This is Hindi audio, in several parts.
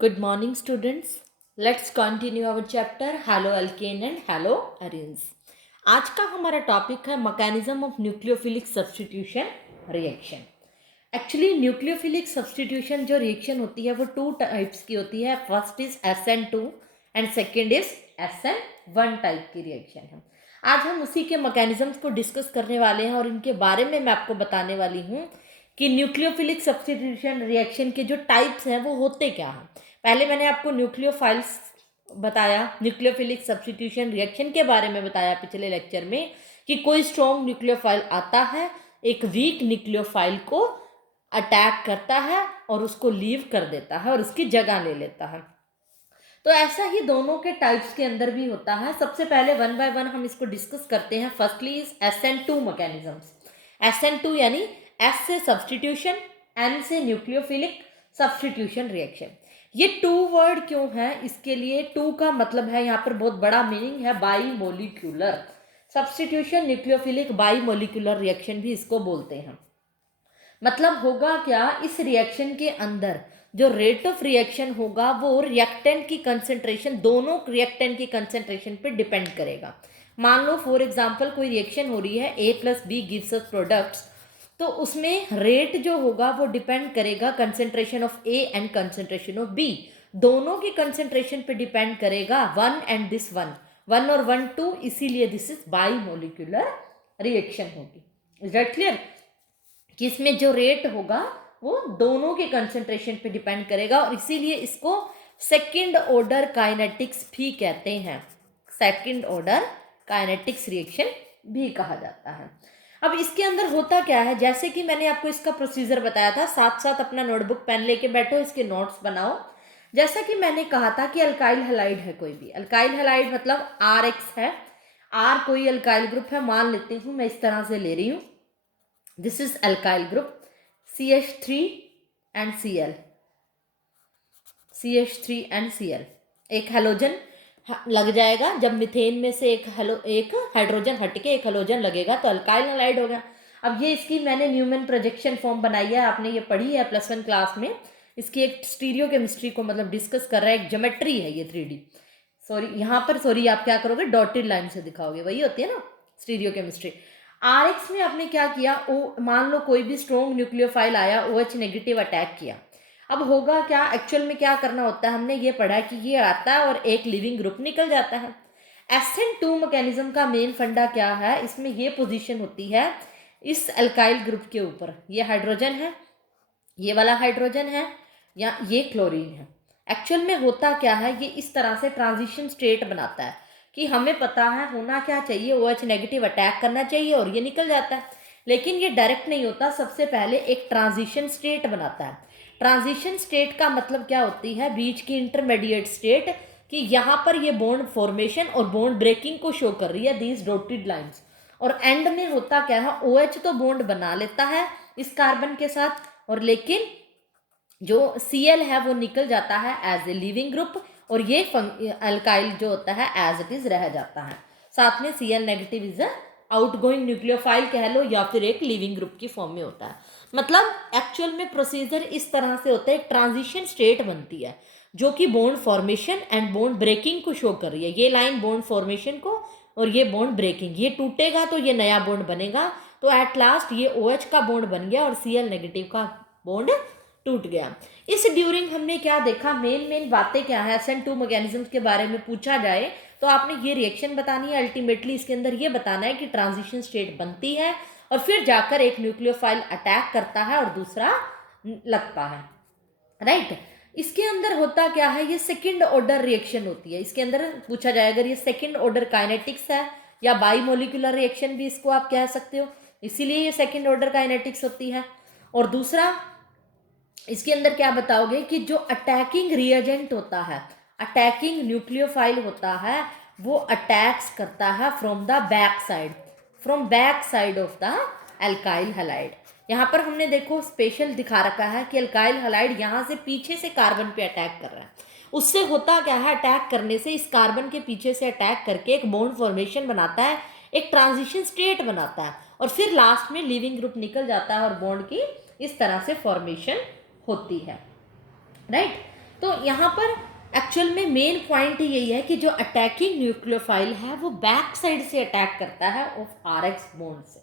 Good morning, students. Let's continue our chapter Haloalkane and Haloarenes. आज का हमारा टॉपिक है mechanism of nucleophilic substitution reaction. Actually nucleophilic substitution जो रिएक्शन होती है वो टू टाइप्स की होती है. First is SN2 and second is SN1 type की रिएक्शन है. आज हम उसी के मैकेनिज्म्स को डिस्कस करने वाले हैं और इनके बारे में मैं आपको बताने वाली हूँ कि न्यूक्लियोफिलिक सब्स्टिट्यूशन रिएक्शन के जो टाइप्स हैं वो होते क्या हैं. पहले मैंने आपको न्यूक्लियोफाइल्स बताया, न्यूक्लियोफिलिक सब्स्टिट्यूशन रिएक्शन के बारे में बताया पिछले लेक्चर में कि कोई स्ट्रॉन्ग न्यूक्लियोफाइल आता है, एक वीक न्यूक्लियोफाइल को अटैक करता है और उसको लीव कर देता है और उसकी जगह ले लेता है. तो ऐसा ही दोनों के टाइप्स के अंदर भी होता है. सबसे पहले वन बाय वन हम इसको डिस्कस करते हैं. Firstly is SN2 mechanisms. SN2 यानी S से सब्स्टिट्यूशन, N से न्यूक्लियोफिलिक सब्स्टिट्यूशन रिएक्शन. ये टू वर्ड क्यों है, इसके लिए टू का मतलब है यहाँ पर बहुत बड़ा मीनिंग है by molecular substitution. Nucleophilic by molecular reaction भी इसको बोलते हैं. मतलब होगा क्या, इस रिएक्शन के अंदर जो रेट ऑफ रिएक्शन होगा वो रिएक्टेंट की कंसेंट्रेशन, दोनों रिएक्टेंट की कंसेंट्रेशन पे डिपेंड करेगा. मान लो फॉर एग्जांपल कोई रिएक्शन हो रही है, A+B गिव्स अस प्रोडक्ट्स, तो उसमें रेट जो होगा वो डिपेंड करेगा concentration of A and concentration of B. दोनों की कंसेंट्रेशन पे डिपेंड करेगा. One and this one, one और वन टू, इसीलिए this is by molecular reaction होगी. इज दैट क्लियर कि इसमें जो रेट होगा वो दोनों के कंसेंट्रेशन पे डिपेंड करेगा और इसीलिए इसको सेकंड ऑर्डर काइनेटिक्स भी कहते हैं. सेकंड ऑर्डर काइनेटिक्स रिएक्शन भी कहा जाता है. अब इसके अंदर होता क्या है, जैसे कि मैंने आपको इसका प्रोसीजर बताया था, साथ साथ अपना नोटबुक पेन लेके बैठो, इसके नोट्स बनाओ. जैसा कि मैंने कहा था कि अल्काइल हैलाइड है, कोई भी अल्काइल हैलाइड मतलब RX है. R कोई अल्काइल ग्रुप है, मान लेती हूँ मैं इस तरह से ले रही हूँ. This is alkyl group CH3 and Cl. एक हेलोजन लग जाएगा. जब मिथेन में से एक हाइड्रोजन हटके एक हेलोजन लगेगा तो अल्काइल हैलाइड होगा. अब ये इसकी मैंने न्यूमैन प्रोजेक्शन फॉर्म बनाई है, आपने ये पढ़ी है +1 क्लास में. इसकी एक स्टीरियो केमिस्ट्री को मतलब डिस्कस कर रहा है, एक ज्योमेट्री है ये 3D. यहाँ पर आप क्या करोगे, डॉटेड लाइन से दिखाओगे, वही होती है ना स्टीरियो केमिस्ट्री. RX में आपने क्या किया, मान लो कोई भी स्ट्रॉन्ग न्यूक्लियोफाइल आया, OH नेगेटिव अटैक किया. अब होगा क्या, एक्चुअल में क्या करना होता है, हमने ये पढ़ा कि ये आता है और एक लिविंग ग्रुप निकल जाता है. SN2 मैकेनिज्म का मेन फंडा क्या है, इसमें ये पोजीशन होती है इस अल्काइल ग्रुप के ऊपर. ये हाइड्रोजन है, ये वाला हाइड्रोजन है, या ये क्लोरीन है. एक्चुअल में होता क्या है, ये इस तरह से ट्रांजिशन स्टेट बनाता है कि हमें पता है होना क्या चाहिए, OH नेगेटिव अटैक करना चाहिए और ये निकल जाता है. लेकिन ये डायरेक्ट नहीं होता, सबसे पहले एक ट्रांजिशन स्टेट बनाता है. ट्रांजिशन स्टेट का मतलब क्या होती है, बीच की इंटरमीडिएट स्टेट, कि यहाँ पर ये बॉन्ड फॉर्मेशन और बॉन्ड ब्रेकिंग को शो कर रही है, दीज डॉटेड लाइंस. और एंड में होता क्या है, OH तो बॉन्ड बना लेता है इस कार्बन के साथ, और लेकिन जो Cl है वो निकल जाता है एज ए लिविंग ग्रुप और ये अल्काइल जो होता है एज इट इज रह जाता है. साथ में Cl negative is outgoing nucleophile कह लो या फिर एक लिविंग ग्रुप की फॉर्म में होता है. मतलब एक्चुअल में प्रोसीजर इस तरह से होता है, एक ट्रांजिशन स्टेट बनती है जो कि bond formation and bond breaking को शो कर रही है. ये लाइन बॉन्ड फॉर्मेशन को और ये बॉन्ड ब्रेकिंग, ये टूटेगा तो ये नया बॉन्ड बनेगा. तो एट लास्ट ये OH का बॉन्ड बन गया और Cl नेगेटिव का बॉन्ड टूट गया. इस ड्यूरिंग हमने क्या देखा, मेन बातें क्या है, SN2 मैकेनिज्म के बारे में पूछा जाए तो आपने ये रिएक्शन बतानी है. अल्टीमेटली इसके अंदर ये बताना है कि ट्रांजिशन स्टेट बनती है और फिर जाकर एक न्यूक्लियोफाइल अटैक करता है और दूसरा लगता है, राइट. इसके अंदर होता क्या है, ये सेकंड ऑर्डर रिएक्शन होती है. इसके अंदर पूछा जाए अगर ये सेकंड ऑर्डर काइनेटिक्स है या बाई मोलिकुलर रिएक्शन भी इसको आप कह सकते हो, इसीलिए ये सेकंड ऑर्डर काइनेटिक्स होती है. और दूसरा इसके अंदर क्या बताओगे कि जो अटैकिंग रिएजेंट होता है, अटैकिंग न्यूक्लियोफाइल होता है, वो अटैक्स करता है from back side of the alkyl halide. यहाँ पर हमने देखो स्पेशल दिखा रखा है कि अल्काइल हैलाइड यहाँ से पीछे से कार्बन पे अटैक कर रहा है. उससे होता क्या है, अटैक करने से इस कार्बन के पीछे से अटैक करके एक बॉन्ड फॉर्मेशन बनाता है, एक ट्रांजिशन स्टेट बनाता है और फिर लास्ट में लिविंग ग्रुप निकल जाता है और बॉन्ड की इस तरह से फॉर्मेशन होती है, राइट. तो यहाँ पर एक्चुअल में मेन पॉइंट यही है कि जो अटैकिंग न्यूक्लियोफाइल है वो बैक साइड से अटैक करता है ऑफ RX बॉन्ड से,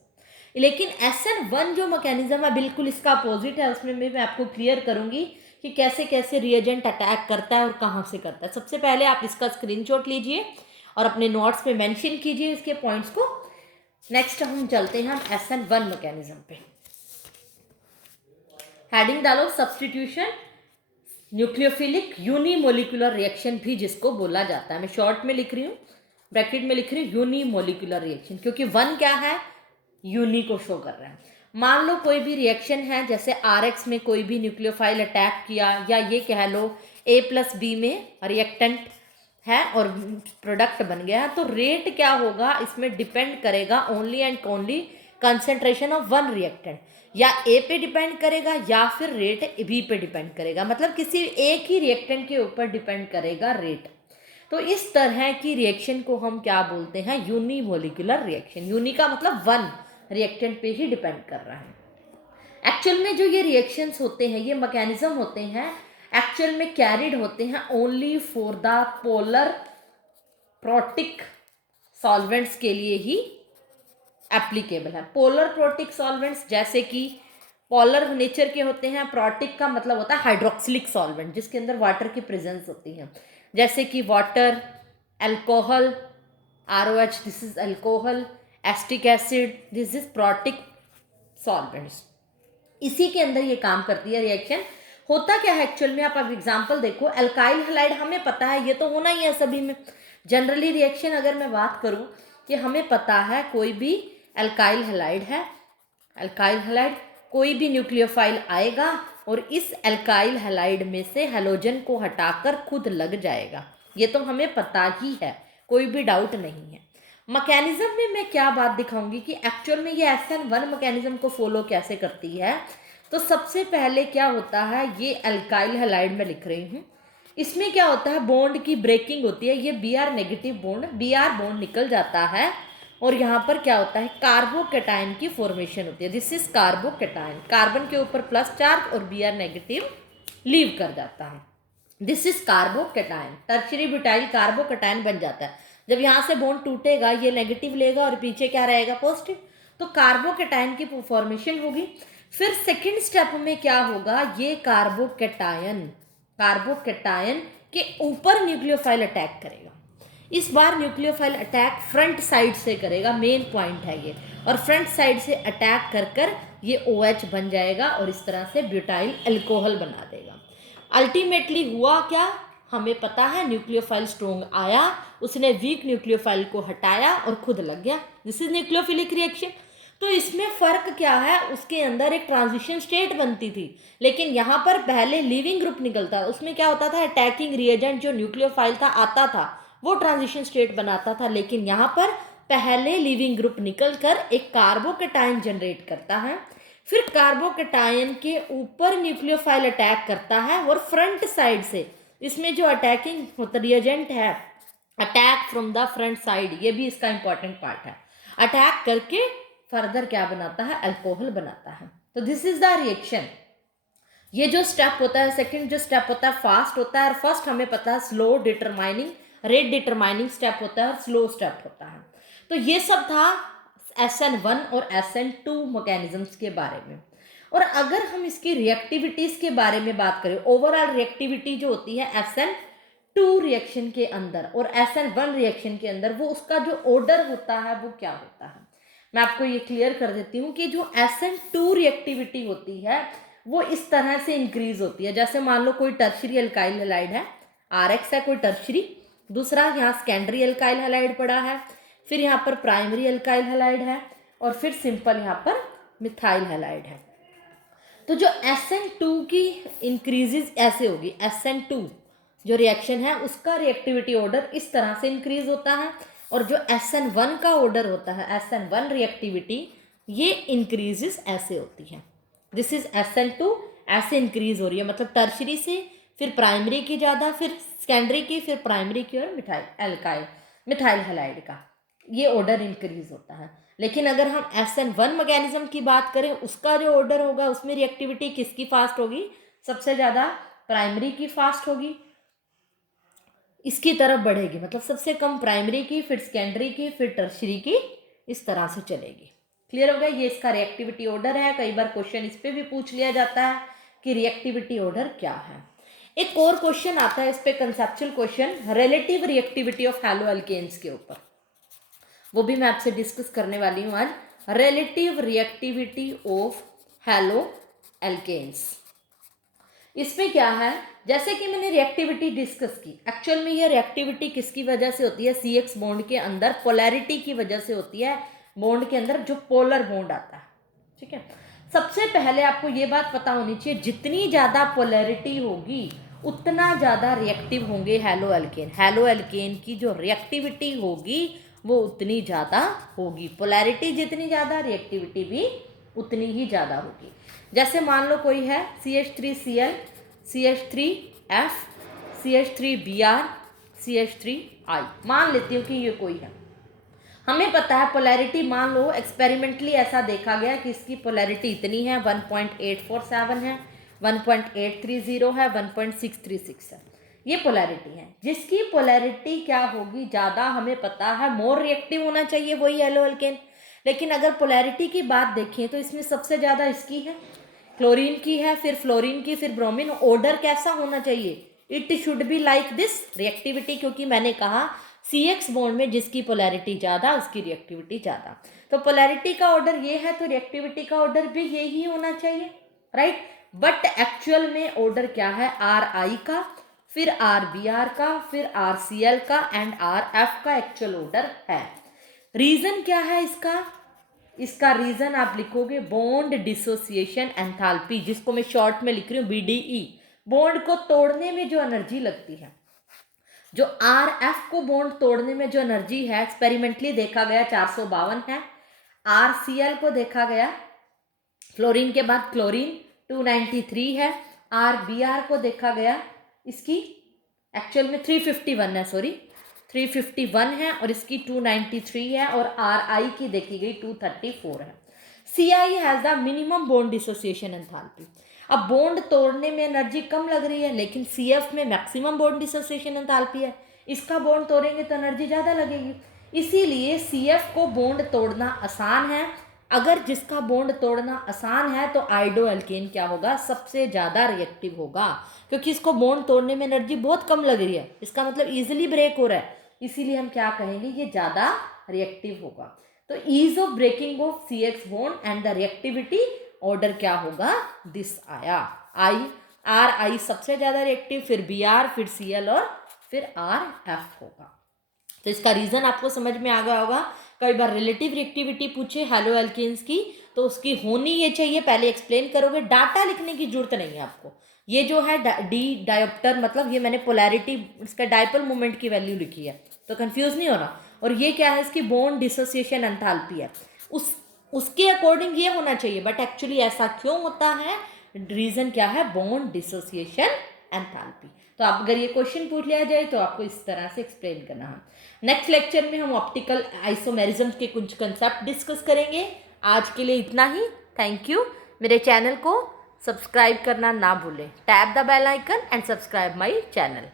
लेकिन SN1 जो मैकेनिज्म है बिल्कुल इसका अपोजिट है। उसमें मैं आपको क्लियर करूंगी कि कैसे कैसे रिएजेंट अटैक करता है और कहाँ से करता है। सबसे पहले आप इसका स्क्रीनशॉट लीजिए और अपने नोट्स पे मेंशन कीजिए इसके पॉइंट्स को। नेक्स्ट हम चलते हैं हम SN1 मैकेनिज्म पे। हेडिंग डालो सब्स्टिट्यूशन न्यूक्लियोफिलिक यूनिमोलिकुलर रिएक्शन भी जिसको बोला जाता है। मैं शॉर्ट में लिख रही हूँ, ब्रैकेट में लिख रही हूँ यूनिमोलिकुलर रिएक्शन, क्योंकि 1 क्या है, यूनि को शो कर रहा है। मान लो कोई भी रिएक्शन है, जैसे RX में कोई भी न्यूक्लियोफाइल अटैक किया, या ये कह लो A+B में रिएक्टेंट है और प्रोडक्ट बन गया, तो रेट क्या होगा इसमें डिपेंड करेगा only and only concentration of one reactant, या A पे डिपेंड करेगा या फिर रेट B पे डिपेंड करेगा, मतलब किसी एक ही रिएक्टेंट के ऊपर डिपेंड करेगा रेट। तो इस तरह की रिएक्शन को हम क्या बोलते हैं, यूनिमोलिकुलर रिएक्शन। यूनि का मतलब 1 रिएक्टेंट पे ही डिपेंड कर रहा है। एक्चुअल में जो ये रिएक्शंस होते हैं, ये मैकेनिज्म होते हैं, एक्चुअल में कैरिड होते हैं only for the polar protic solvents के लिए ही एप्लीकेबल है। पोलर प्रोटिक सॉल्वेंट्स जैसे कि पोलर नेचर के होते हैं, प्रोटिक का मतलब होता है हाइड्रोक्सिलिक सॉल्वेंट जिसके अंदर वाटर की प्रेजेंस होती है, जैसे कि water, alcohol, ROH this is alcohol, acetic acid this is protic solvents. इसी के अंदर ये काम करती है रिएक्शन। होता क्या है एक्चुअल में, आप अब एग्जांपल देखो, अल्काइल हैलाइड हमें पता है, ये तो होना ही है सभी में। जनरली रिएक्शन अगर मैं बात करूं कि हमें पता है कोई भी अल्काइल हैलाइड है, अल्काइल हैलाइड कोई भी न्यूक्लियोफाइल आएगा और इस अल्काइल हैलाइड में से हैलोजन को हटाकर खुद लग जाएगा, ये तो हमें पता ही है, कोई भी डाउट नहीं है। मैकेनिज्म में मैं क्या बात दिखाऊंगी कि एक्चुअल में ये SN1 मैकेनिज्म को फॉलो कैसे करती है। तो सबसे पहले क्या होता है, ये अल्काइल हैलाइड में लिख रही हूँ, इसमें क्या होता है, बॉन्ड की ब्रेकिंग होती है, ये Br negative bond, Br bond निकल जाता है और यहाँ पर क्या होता है, कार्बोकैटायन की फॉर्मेशन होती है। दिस इज कार्बोकैटायन, कार्बन के ऊपर प्लस चार्ज और Br नेगेटिव लीव कर जाता है, this is carbocation, tertiary butyl carbocation बन जाता है। जब यहाँ से बॉन्ड टूटेगा ये नेगेटिव लेगा और पीछे क्या रहेगा, पॉजिटिव, तो कार्बोकैटायन की फॉर्मेशन होगी। फिर सेकंड स्टेप में क्या होगा, ये कार्बोकैटायन के ऊपर न्यूक्लियोफाइल अटैक करेगा। इस बार न्यूक्लियोफाइल अटैक फ्रंट साइड से करेगा, मेन पॉइंट है ये, और फ्रंट साइड से अटैक कर कर ये OH बन जाएगा और इस तरह से ब्यूटाइल अल्कोहल बना देगा। अल्टीमेटली हुआ क्या, हमें पता है, न्यूक्लियोफाइल स्ट्रॉन्ग आया, उसने वीक न्यूक्लियोफाइल को हटाया और खुद लग गया, दिस इज न्यूक्लियोफिलिक रिएक्शन। तो इसमें फ़र्क क्या है, उसके अंदर एक ट्रांजिशन स्टेट बनती थी, लेकिन यहाँ पर पहले लीविंग ग्रुप निकलता, उसमें क्या होता था, अटैकिंग रिएजेंट जो न्यूक्लियोफाइल था आता था वो ट्रांजिशन स्टेट बनाता था, लेकिन यहाँ पर पहले लीविंग ग्रुप निकलकर एक कार्बोकैटायन जनरेट करता है, फिर कार्बोकैटायन के ऊपर न्यूक्लियोफाइल अटैक करता है और फ्रंट साइड से, इसमें जो अटैकिंग होता रिएजेंट है, attack from the front side, ये भी इसका इंपॉर्टेंट पार्ट है, अटैक करके फर्दर क्या बनाता है, अल्कोहल बनाता है। तो दिस इज द रिएक्शन। ये जो स्टेप होता है, सेकंड जो स्टेप होता है फास्ट होता है, और फर्स्ट हमें पता है slow determining, rate determining step होता है और स्लो स्टेप होता है। तो ये सब था SN1 और SN2 मैकेनिज्म्स के बारे में। और अगर हम इसकी रिएक्टिविटीज के बारे में बात करें, ओवरऑल रिएक्टिविटी जो होती है SN2 रिएक्शन के अंदर और SN1 रिएक्शन के अंदर, वो उसका जो ऑर्डर होता है वो क्या होता है, मैं आपको ये क्लियर कर देती हूँ कि जो SN2 रिएक्टिविटी होती है वो इस तरह से इंक्रीज होती है। जैसे मान लो कोई टर्शियरी अल्काइल हैलाइड है, RX है कोई टर्शियरी, दूसरा यहाँ सेकेंडरी अल्काइल हैलाइड पड़ा है, फिर यहाँ पर प्राइमरी अल्काइल हैलाइड है, और फिर सिंपल यहाँ पर मिथाइल हैलाइड है। तो जो SN2 की इंक्रीजेज ऐसे होगी, SN2 जो रिएक्शन है उसका रिएक्टिविटी ऑर्डर इस तरह से इंक्रीज होता है, और जो SN1 का ऑर्डर होता है, SN1 रिएक्टिविटी, ये इंक्रीजेस ऐसे होती है, दिस इज SN2 ऐसे इंक्रीज हो रही है, मतलब टर्शरी से फिर प्राइमरी की ज़्यादा, फिर सेकेंडरी की, फिर प्राइमरी की, और मिथाइल हैलाइड का ये ऑर्डर इंक्रीज होता है। लेकिन अगर हम SN1 मैकेनिज्म की बात करें, उसका जो ऑर्डर होगा उसमें रिएक्टिविटी किसकी फास्ट होगी, सबसे ज़्यादा प्राइमरी की फास्ट होगी, इसकी तरफ बढ़ेगी, मतलब सबसे कम प्राइमरी की, फिर सेकेंडरी की, फिर टर्शरी की, इस तरह से चलेगी। क्लियर हो गया? ये इसका रिएक्टिविटी ऑर्डर है। कई बार क्वेश्चन इस पे भी पूछ लिया जाता है कि रिएक्टिविटी ऑर्डर क्या है। एक और क्वेश्चन आता है इस पे, conceptual question, relative reactivity of halo alkanes के ऊपर, वो भी मैं आपसे डिस्कस करने वाली हूँ आज। Relative reactivity of halo alkanes, इसमें क्या है, जैसे कि मैंने रिएक्टिविटी डिस्कस की, एक्चुअल में ये रिएक्टिविटी किसकी वजह से होती है, CX बॉन्ड के अंदर पोलैरिटी की वजह से होती है, बॉन्ड के अंदर जो पोलर बॉन्ड आता है। ठीक है, सबसे पहले आपको ये बात पता होनी चाहिए, जितनी ज़्यादा पोलैरिटी होगी उतना ज़्यादा रिएक्टिव होंगे हैलो एल्केन। हैलो एल्केन की जो रिएक्टिविटी होगी वो उतनी ज़्यादा होगी, पोलैरिटी जितनी ज़्यादा रिएक्टिविटी भी उतनी ही ज़्यादा होगी। जैसे मान लो कोई है CH3Cl, CH3F, CH3Br, CH3I, मान लेती हूँ कि ये कोई है, हमें पता है पोलैरिटी, मान लो एक्सपेरिमेंटली ऐसा देखा गया कि इसकी पोलैरिटी इतनी है, 1.847 है, 1.830 है, 1.636 है, ये पोलैरिटी है। जिसकी पोलैरिटी क्या होगी ज़्यादा, हमें पता है मोर रिएक्टिव होना चाहिए, वही हैलो एल्केन। लेकिन अगर पोलैरिटी की बात देखें तो इसमें सबसे ज़्यादा इसकी है, क्लोरीन की है, फिर फ्लोरीन की, फिर ब्रोमीन। ऑर्डर कैसा होना चाहिए, it should be like this reactivity, क्योंकि मैंने कहा CX बॉन्ड में जिसकी पोलैरिटी ज़्यादा उसकी रिएक्टिविटी ज़्यादा, तो पोलैरिटी का ऑर्डर ये है तो रिएक्टिविटी का ऑर्डर भी यही होना चाहिए, राइट। बट एक्चुअल में ऑर्डर क्या है, RI का, फिर RBr का, फिर RCl का एंड RF का एक्चुअल ऑर्डर है। रीज़न क्या है इसका रीज़न आप लिखोगे बॉन्ड डिसोसिएशन एंथैल्पी, जिसको मैं शॉर्ट में लिख रही हूँ BDE। बॉन्ड को तोड़ने में जो एनर्जी लगती है, जो RF को बॉन्ड तोड़ने में जो एनर्जी है, एक्सपेरिमेंटली देखा गया 452 है। RCl को देखा गया, फ्लोरीन के बाद क्लोरीन, 293 है। RBr को देखा गया, इसकी एक्चुअल में 351 है, सॉरी 351 है, और इसकी 293 है, और RI की देखी गई 234 है। CI has the minimum bond dissociation enthalpy. अब बॉन्ड तोड़ने में एनर्जी कम लग रही है, लेकिन CF में मैक्सिमम बॉन्ड डिसोसिएशन एंथैल्पी है, इसका बॉन्ड तोड़ेंगे तो एनर्जी ज़्यादा लगेगी, इसीलिए CF को बॉन्ड तोड़ना आसान है। अगर जिसका बॉन्ड तोड़ना आसान है तो आइडो एल्केन क्या होगा, सबसे ज़्यादा रिएक्टिव होगा, क्योंकि इसको बॉन्ड तोड़ने में एनर्जी बहुत कम लग रही है, इसका मतलब ईजिली ब्रेक हो रहा है, इसीलिए हम क्या कहेंगे, ये ज़्यादा रिएक्टिव होगा। तो ease of breaking of CX bond and the reactivity order क्या होगा, दिस आया, RI सबसे ज़्यादा रिएक्टिव, फिर BR, फिर CL और फिर RF होगा। तो इसका रीज़न आपको समझ में आ गया होगा। कई बार रिलेटिव रिएक्टिविटी पूछे हैलो एल्केन्स की तो उसकी होनी ये चाहिए, पहले एक्सप्लेन करोगे, डाटा लिखने की जरूरत नहीं है आपको। ये जो है डी डायोप्टर, मतलब ये मैंने पोलैरिटी, इसका डायपोल मोमेंट की वैल्यू लिखी है, तो कंफ्यूज नहीं होना। और ये क्या है, इसकी बॉन्ड डिसोसिएशन एंथैल्पी है, उसके अकॉर्डिंग ये होना चाहिए, बट एक्चुअली ऐसा क्यों होता है, रीज़न क्या है, बॉन्ड डिसोसिएशन एंथैल्पी। तो आप अगर ये क्वेश्चन पूछ लिया जाए तो आपको इस तरह से एक्सप्लेन करना है। नेक्स्ट लेक्चर में हम ऑप्टिकल आइसोमेरिज्म के कुछ कंसेप्ट डिस्कस करेंगे। आज के लिए इतना ही, थैंक यू। मेरे चैनल को सब्सक्राइब करना ना भूलें, tap the bell icon and subscribe my channel.